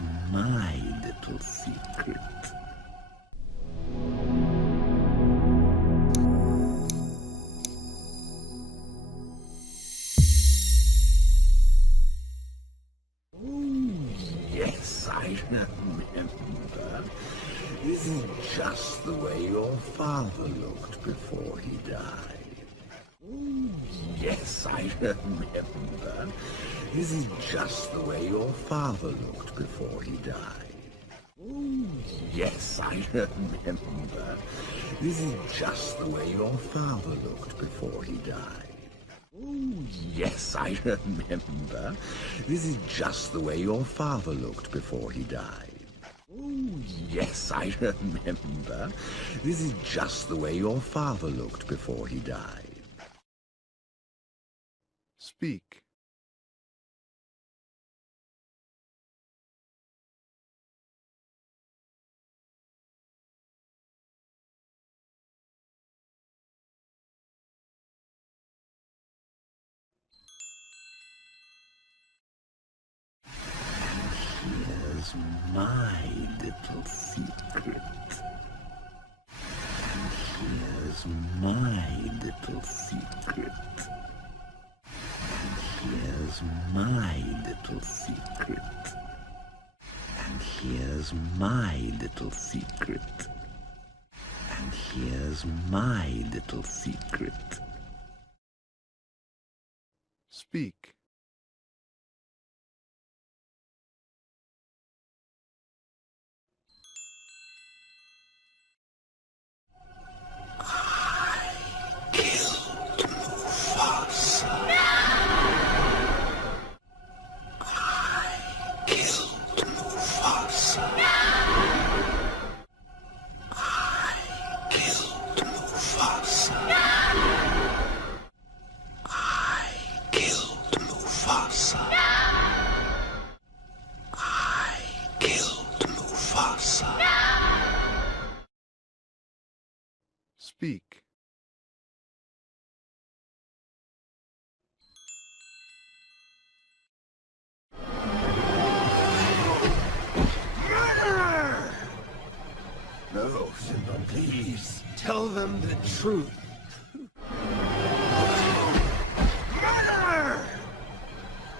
here's my little secret. Yes, I remember. This is just the way your father looked before he died. Yes, I remember. This is just the way your father looked before he died. Yes, I remember. This is just the way your father looked before he died. Yes, I remember. This is just the way your father looked before he died. Yes, I remember. This is just the way your father looked before he died. Speak. Here's my little secret. Here's my little secret. Here's my little secret. And here's my little secret. And here's my little secret. Speak. Killed Mufasa. I killed Mufasa. I killed Mufasa. I killed Mufasa. I killed Mufasa. Speak. No, Simba, please. Tell them the truth. Murderer!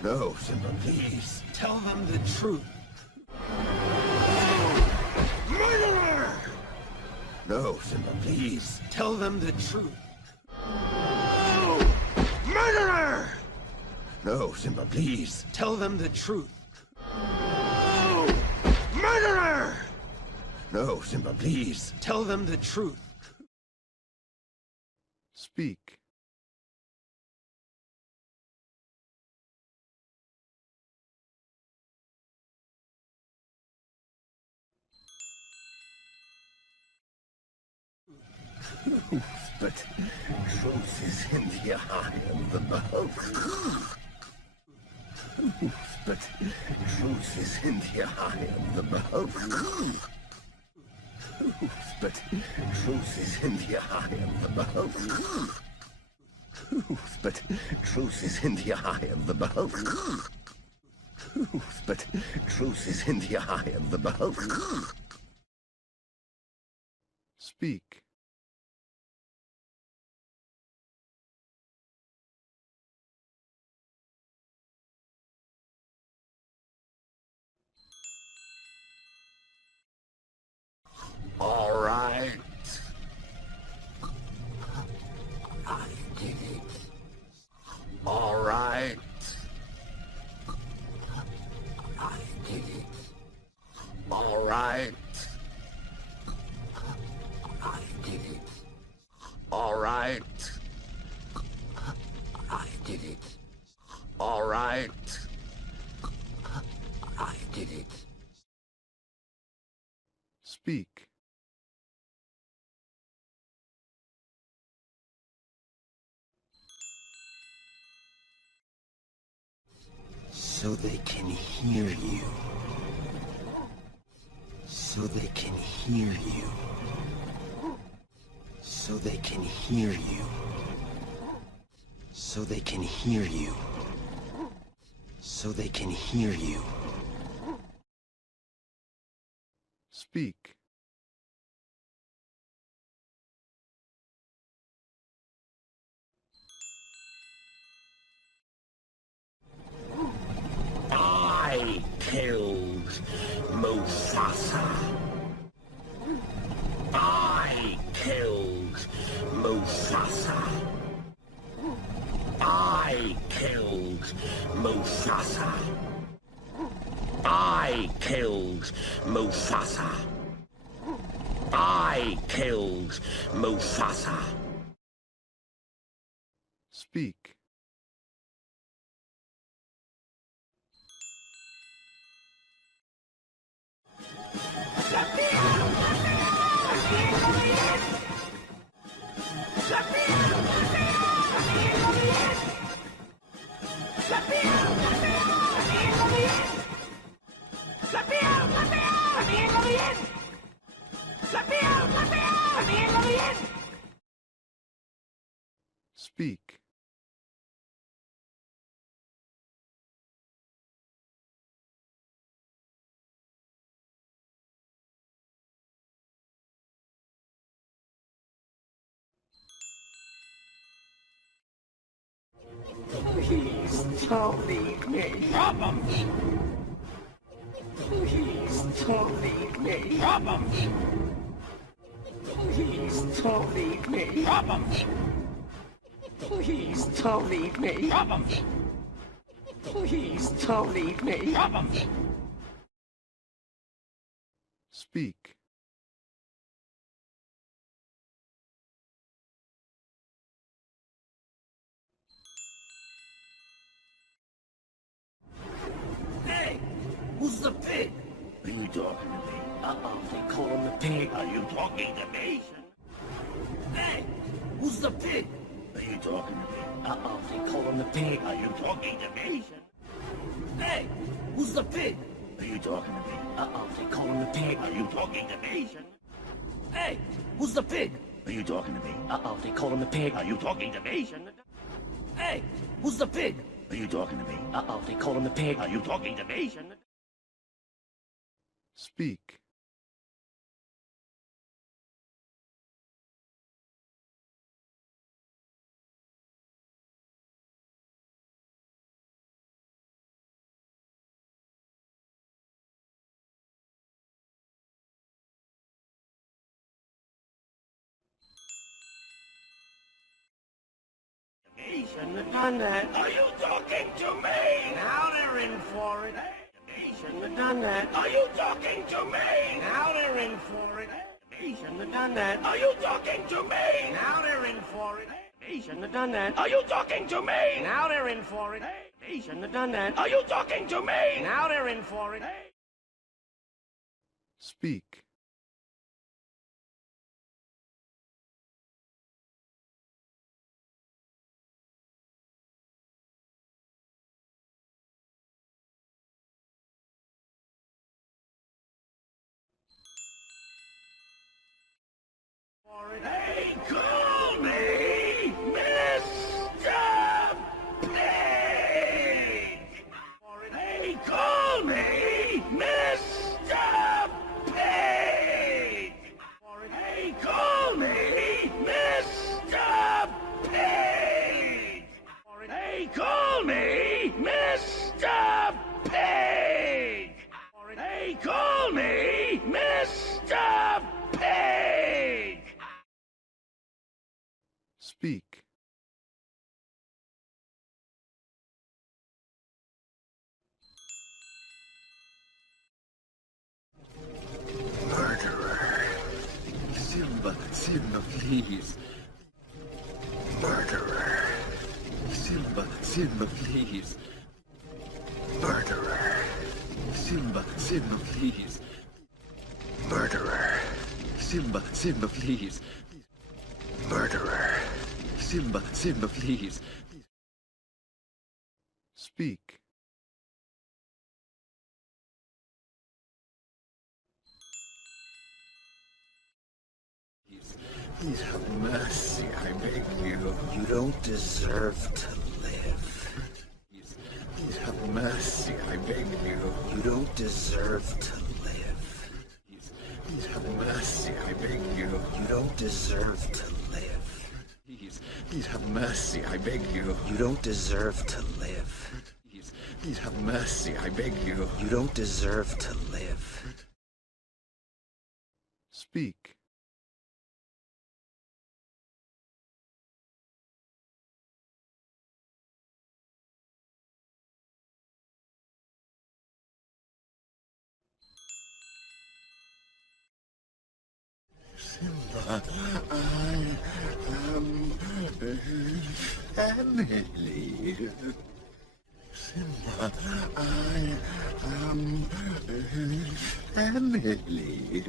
No, Simba, please. Tell them the truth. Murderer! No, Simba, please. Tell them the truth. Murderer! No, Simba, please. Tell them the truth. Murderer! No, Simba, please. Tell them the truth. Speak. But truth is in the eye of the beholder. But truth is in the eye of the beholder. But truth is in the eye of the beholder. But truth is in the eye of the beholder. But truth is in the eye of the beholder. Speak. All right. I did it. All right. I did it. All right. I did it. All right. I did it. All right. I did it. Speak. So they can hear you. So they can hear you. So they can hear you. So they can hear you. So they can hear you. Speak. I killed Mufasa. I killed Mufasa. I killed Mufasa. I killed Mufasa. I killed Mufasa. Speak. Speak. Please don't leave me. Problems. Please don't leave me. Problems. Please don't leave me. Problems. Please don't leave me. Problems. Please don't leave me. Problems. Speak. Hey, who's the pig? Are you talking to me? Uh-oh, they call him the pig. Are you talking to me? Hey, who's the pig? Are you talking to me? Uh-oh, they call him the pig. Are you talking to me? Hey, who's the pig? Are you talking to me? Uh-oh, they call him the pig. Are you talking to me? Hey, who's the pig? Are you talking to me? Uh-oh, they call him the pig. Are you talking to me? Hey, who's the pig? Are you talking to me? Uh-oh, they call him the pig. Are you talking to me? Speak. Done that. Are you talking to me? Now they're in for it. Shouldn't have done that. Are you talking to me? Now they're in for it. Shouldn't have done that. Are you talking to me? Now they're in for it. Shouldn't have done that. Are you talking to me? Now they're in for it. Shouldn't have done that. Are you talking to me? Now they're in for it. Speak. Hey, call me Mr. Pig! Hey, call me Mr. Pig! Hey, call me Mr. Pig! Hey, call me Mr. Pig! Hey, call me Mr. Pig! Speak. Murderer. Simba, Simba, please. Murderer. Simba, Simba, please. Murderer. Simba, Simba, please. Murderer. Simba, Simba, please. Murderer. Simba, Simba, please. Speak. Please have mercy, I beg you. You don't deserve to live. Please have mercy, I beg you. You don't deserve to live. beg you. You don't deserve to live. Please have mercy, I beg you. You don't deserve to live. Please have mercy, I beg you. You don't deserve to live. Speak. Simba, I am family. Simba, I am family.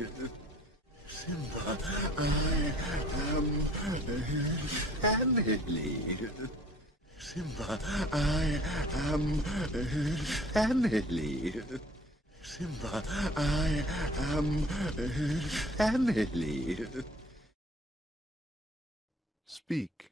Simba, I am family. Simba, I am family. Simba, I am family. Speak.